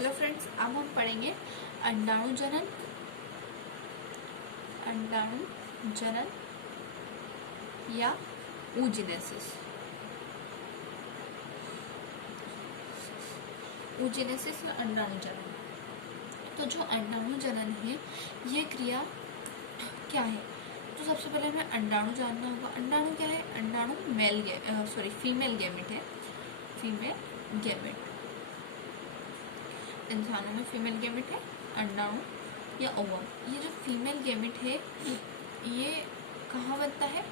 Hello friends, अब हम पढ़ेंगे अंडाणु जनन या oogenesis। oogenesis या अंडाणु जनन। तो जो अंडाणु जनन है ये क्रिया क्या है? तो सबसे पहले हमें अंडाणु जानना होगा। अंडाणु क्या है? अंडाणु फीमेल गैमेट है। फीमेल गैमेट, इंसानों में फीमेल गैमेट है अंडाणु या ओवम। ये जो फीमेल गैमेट है ये कहाँ बनता है?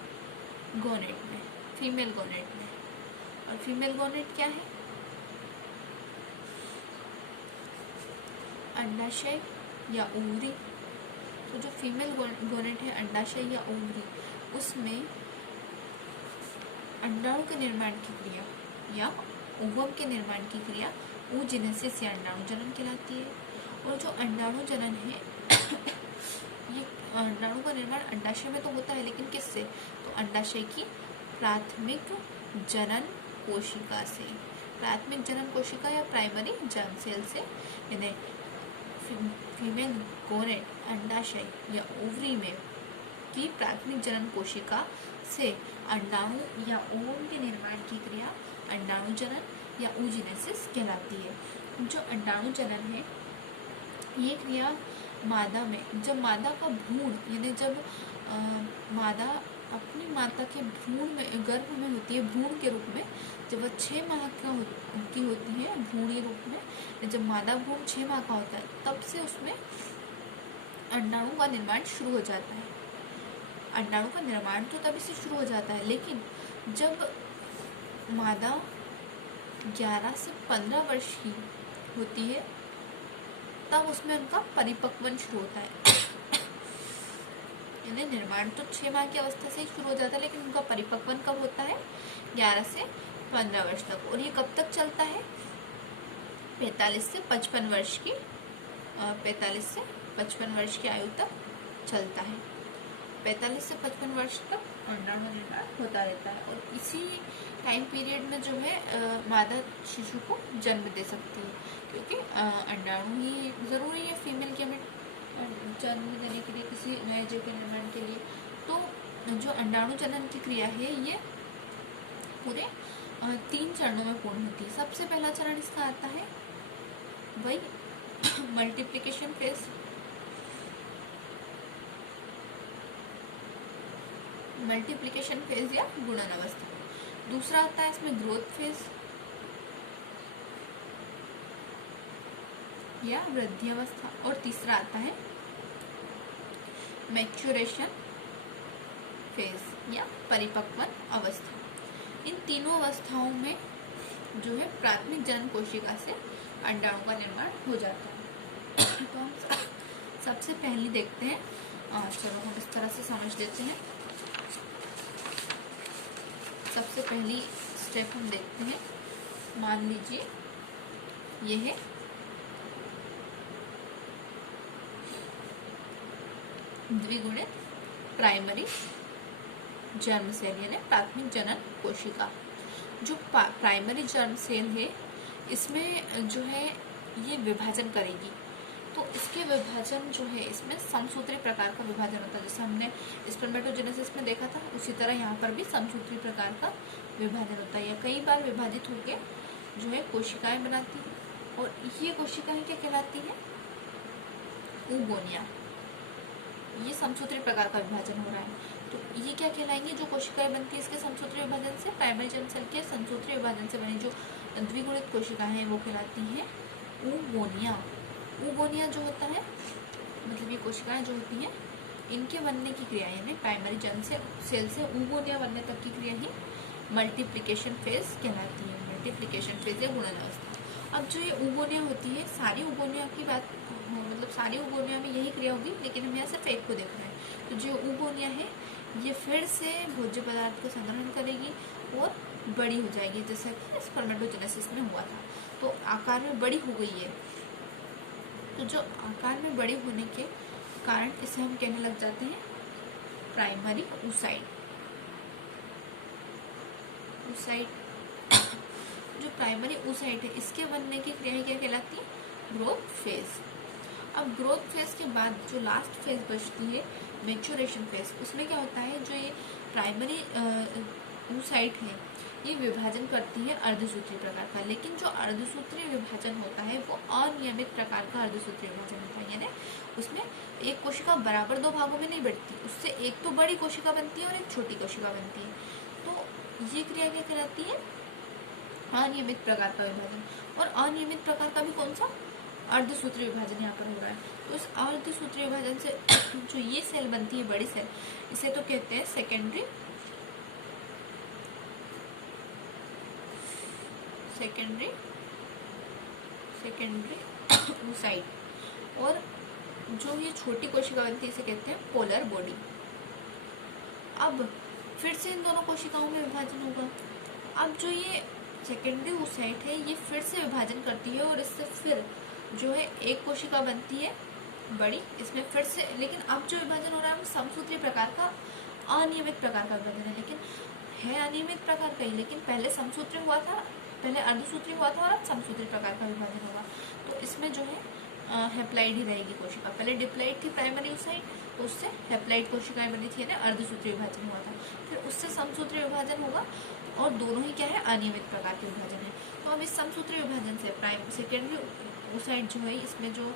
गोनेट में, फीमेल गोनेट में। और फीमेल गोनेट क्या है? अंडाशय या ओवरी। तो जो फीमेल गोनेट है अंडाशय या ओवरी, उसमें अंडाणु के निर्माण की क्रिया या ओवम के निर्माण की क्रिया oogenesis या अंडाणु जनन कहलाती है। और जो अंडाणु जनन है ये अंडाणु का निर्माण अंडाशय में तो होता है, लेकिन किससे? तो अंडाशय की प्राथमिक जनन कोशिका से। प्राथमिक जनन कोशिका या प्राइमरी जर्म सेल से, यानी फीमेल गोनेट अंडाशय या ओवरी में की प्राथमिक जनन कोशिका से अंडाणु या ओवम के निर्माण की क्रिया अंडाणु जनन या oogenesis कहलाती है। जो अंडाणु जनन है ये क्रिया मादा में, जब मादा का भ्रूण यानी जब मादा अपनी माता के भ्रूण में, गर्भ में होती है भ्रूण के रूप में, जब वह 6 माह की होती है भ्रूणी रूप में, जब मादा भ्रूण 6 माह का होता है तब से उसमें अंडाणु का निर्माण शुरू हो जाता है। अंडाणु का निर्माण तो तभी से शुरू हो जाता है, लेकिन जब मादा 11 से 15 वर्ष की होती है तब उसमें उनका परिपक्वन शुरू होता है। यानी निर्माण तो 6 माह की अवस्था से ही शुरू हो जाता है, लेकिन उनका परिपक्वन कब होता है? 11 से 15 वर्ष तक। और ये कब तक चलता है? 45 से 55 वर्ष की 45 से 55 वर्ष की आयु तक चलता है। 45 से 55 वर्ष तक अंडाणु निर्माण होता रहता है। और इसी टाइम पीरियड में जो है मादा शिशु को जन्म दे सकती है, क्योंकि अंडाणु ही जरूरी है फीमेल गैमेट जन्म देने के लिए, किसी नए जीव के निर्माण के लिए। तो जो अंडाणु जनन की क्रिया है ये पूरे 3 चरणों में पूर्ण होती है। सबसे पहला चरण इसका आता है वही मल्टीप्लिकेशन फेज। मल्टीप्लिकेशन फेज या गुणन अवस्था। दूसरा आता है इसमें ग्रोथ फेज या वृद्धि अवस्था। और तीसरा आता है मैच्योरेशन फेज या परिपक्वन अवस्था। इन तीनों अवस्थाओं में जो है प्राथमिक जनन कोशिका से अंडाणु का निर्माण हो जाता है। तो हम सबसे पहले देखते हैं, चलो हम इस तरह से समझ लेते हैं। सबसे पहली स्टेप हम देखते हैं। मान लीजिए यह है द्विगुणित प्राइमरी जर्म सेल यानी प्राथमिक जनन कोशिका। जो प्राइमरी जर्म सेल है इसमें जो है ये विभाजन करेगी। तो इसके विभाजन जो है इसमें समसूत्री प्रकार का विभाजन होता है। जैसे हमने स्पर्मेटोजेनेसिस में देखा था, उसी तरह यहाँ पर भी समसूत्री प्रकार का विभाजन होता है। या कई बार विभाजित होकर जो है कोशिकाएं बनाती है। और ये कोशिकाएं क्या कहलाती है? oogonia। ये समसूत्री प्रकार का विभाजन हो रहा है, तो ये क्या कहलाएंगे? जो कोशिकाएं बनती है इसके समसूत्री विभाजन से, प्राइमरी जर्म सेल के समसूत्री विभाजन से बनी जो द्विगुणित कोशिकाएं हैं वो कहलाती हैं oogonia। oogonia जो होता है मतलब ये कोशिकाएं जो होती हैं इनके बनने की क्रिया यानी प्राइमरी जर्म सेल से oogonia बनने तक की क्रिया ही मल्टीप्लिकेशन फेज कहलाती है। मल्टीप्लिकेशन फेज या गुणन अवस्था। अब जो ये oogonia होती है, सारी oogonia की बात मतलब सारी oogonia में यही क्रिया होगी, लेकिन हम यहाँ सिर्फ एक को देख रहे हैं। तो जो oogonia है ये फिर से भोज्य पदार्थ को संग्रहण करेगी और बड़ी हो जाएगी, जैसा कि स्पर्मेटोजेनेसिस में हुआ था। तो आकार में बड़ी हो गई है। तो जो आकार में बड़ी होने के कारण इसे हम कहने लग जाते हैं प्राइमरी oocyte। oocyte जो प्राइमरी oocyte है इसके बनने की क्रिया क्या कहलाती है? Growth phase. अब ग्रोथ फेज के बाद जो लास्ट फेज बचती है मैच्योरेशन फेज, उसमें क्या होता है, जो ये प्राइमरी oocyte है ये विभाजन करती है अर्धसूत्रीय प्रकार का, लेकिन जो अर्धसूत्रीय विभाजन होता है वो अनियमित प्रकार का अर्धसूत्रीय विभाजन होता है, यानी उसमें एक कोशिका बराबर दो भागों में नहीं बढ़ती, उससे एक तो बड़ी कोशिका बनती है और एक छोटी कोशिका बनती है। तो ये क्रिया क्या कहलाती है, अनियमित प्रकार का विभाजन। और अनियमित प्रकार का भी कौन सा, अर्धसूत्रीय विभाजन यहाँ पर हो रहा है। तो इस अर्धसूत्रीय विभाजन से जो ये सेल बनती है बड़ी सेल, इसे तो कहते हैं सेकेंडरी oocyte, और जो ये छोटी कोशिका बनती है इसे कहते हैं पोलर बॉडी। अब फिर से इन दोनों कोशिकाओं में विभाजन होगा। अब जो ये सेकेंडरी oocyte है ये फिर से विभाजन करती है और इससे फिर जो है एक कोशिका बनती है बड़ी, इसमें फिर से, लेकिन अब जो विभाजन हो रहा है वो समसूत्रीय प्रकार का अनियमित प्रकार का विभाजन है, लेकिन है अनियमित प्रकार का ही, लेकिन पहले समसूत्रीय हुआ था, पहले अर्धसूत्रीय हुआ था और अब समसूत्रीय प्रकार का विभाजन होगा। तो इसमें जो है हेप्लाइड ही रहेगी कोशिका। पहले डिप्लाइड थी प्राइमरी oocyte, तो उससे हेप्लाइड कोशिकाएं बनी थी, अर्धसूत्रीय विभाजन हुआ था, फिर उससे समसूत्रीय विभाजन होगा, और दोनों ही क्या है, अनियमित प्रकार के विभाजन है। तो अब इस समसूत्रीय विभाजन से सेकेंडरी oocyte जो है, इसमें जो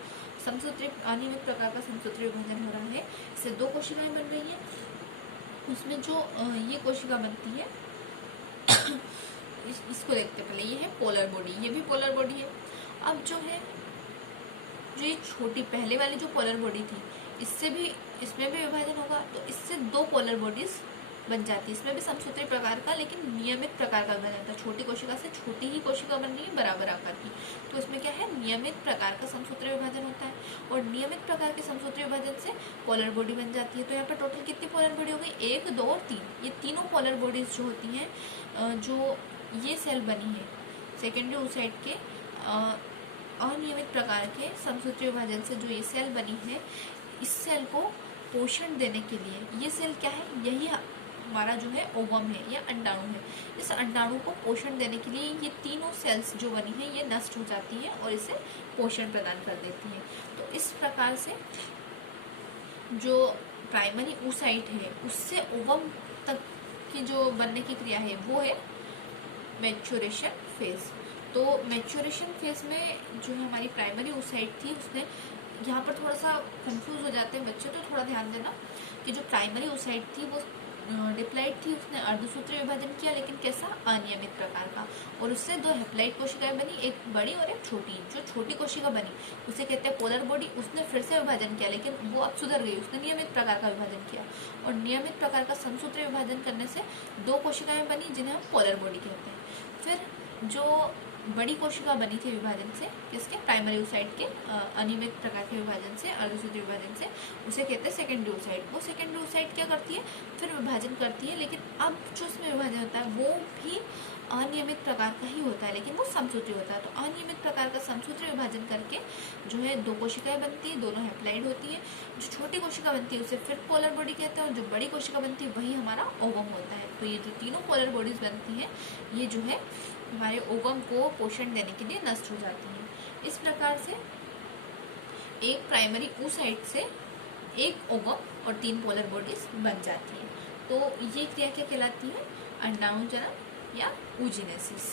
समसूत्रीय अनियमित प्रकार का समसूत्रीय विभाजन हो रहा है, इससे दो कोशिकाएं बन रही है। उसमें जो ये कोशिका बनती है इसको देखते पहले, ये है पोलर बॉडी, ये भी पोलर बॉडी है। अब जो है जो ये छोटी पहले वाली जो पोलर बॉडी थी, इसमें भी विभाजन होगा, तो इससे दो पोलर बॉडीज बन जाती है। इसमें भी समसूत्रीय प्रकार का लेकिन नियमित प्रकार का विभाजन होता है। छोटी कोशिका से छोटी ही कोशिका बन रही है बराबर आकार की, तो इसमें क्या है, नियमित प्रकार का समसूत्रीय विभाजन होता है, और नियमित प्रकार के समसूत्रीय विभाजन से पोलर बॉडी बन जाती है। तो यहाँ पर टोटल कितनी पोलर बॉडी हो गई, 1, 2 और 3, ये तीनों पोलर बॉडीज जो होती हैं, जो ये सेल बनी है सेकेंडरी oocyte के अनियमित प्रकार के समसूत्रीय विभाजन से जो ये सेल बनी है, इस सेल को पोषण देने के लिए, ये सेल क्या है, यही हमारा जो है ओवम है या अंडाणु है, इस अंडाणु को पोषण देने के लिए ये तीनों सेल्स जो बनी है ये नष्ट हो जाती है और इसे पोषण प्रदान कर देती है। तो इस प्रकार से जो प्राइमरी oocyte है उससे ओवम तक की जो बनने की क्रिया है वो है मैच्योरेशन फेज। तो मैच्योरेशन फेज में जो है हमारी प्राइमरी oocyte थी, उसने यहाँ पर थोड़ा सा कंफ्यूज हो जाते हैं बच्चे, तो थोड़ा ध्यान देना कि जो प्राइमरी oocyte थी वो डिप्लाइड थी, उसने अर्धसूत्रीय विभाजन किया, लेकिन कैसा, अनियमित प्रकार का, और उससे दो हेप्लाइड कोशिकाएं बनी, एक बड़ी और एक छोटी। जो छोटी कोशिका बनी उसे कहते हैं पोलर बॉडी, उसने फिर से विभाजन किया, लेकिन वो अब सुधर गई, उसने नियमित प्रकार का विभाजन किया, और नियमित प्रकार का समसूत्रीय विभाजन करने से दो कोशिकाएं बनी जिन्हें हम पोलर बॉडी कहते हैं। फिर जो बड़ी कोशिका बनी थी विभाजन से, किसके, प्राइमरी oocyte के अनियमित प्रकार के विभाजन से, अर्धसूत्रीय विभाजन से, उसे कहते हैं सेकेंडरी oocyte। वो सेकेंडरी oocyte क्या करती है, फिर विभाजन करती है, लेकिन अब जो इसमें विभाजन होता है वो भी अनियमित प्रकार का ही होता है, लेकिन वो समसूत्रीय होता है। तो अनियमित प्रकार का समसूत्रीय विभाजन करके जो है दो कोशिकाएं बनती है, दोनों हेप्लाइड होती है। जो छोटी कोशिका बनती है उसे फिर पोलर बॉडी कहते हैं, और जो बड़ी कोशिका बनती है वही हमारा ओवम होता है। तो ये जो तीनों पोलर बॉडीज बनती हैं ये जो है हमारे ओवम को पोषण देने के लिए नष्ट हो जाती हैं। इस प्रकार से एक प्राइमरी oocyte से एक ओवम और 3 पोलर बॉडीज बन जाती है। तो ये क्रिया क्या कहलाती है, अंडाणुजनन या oogenesis।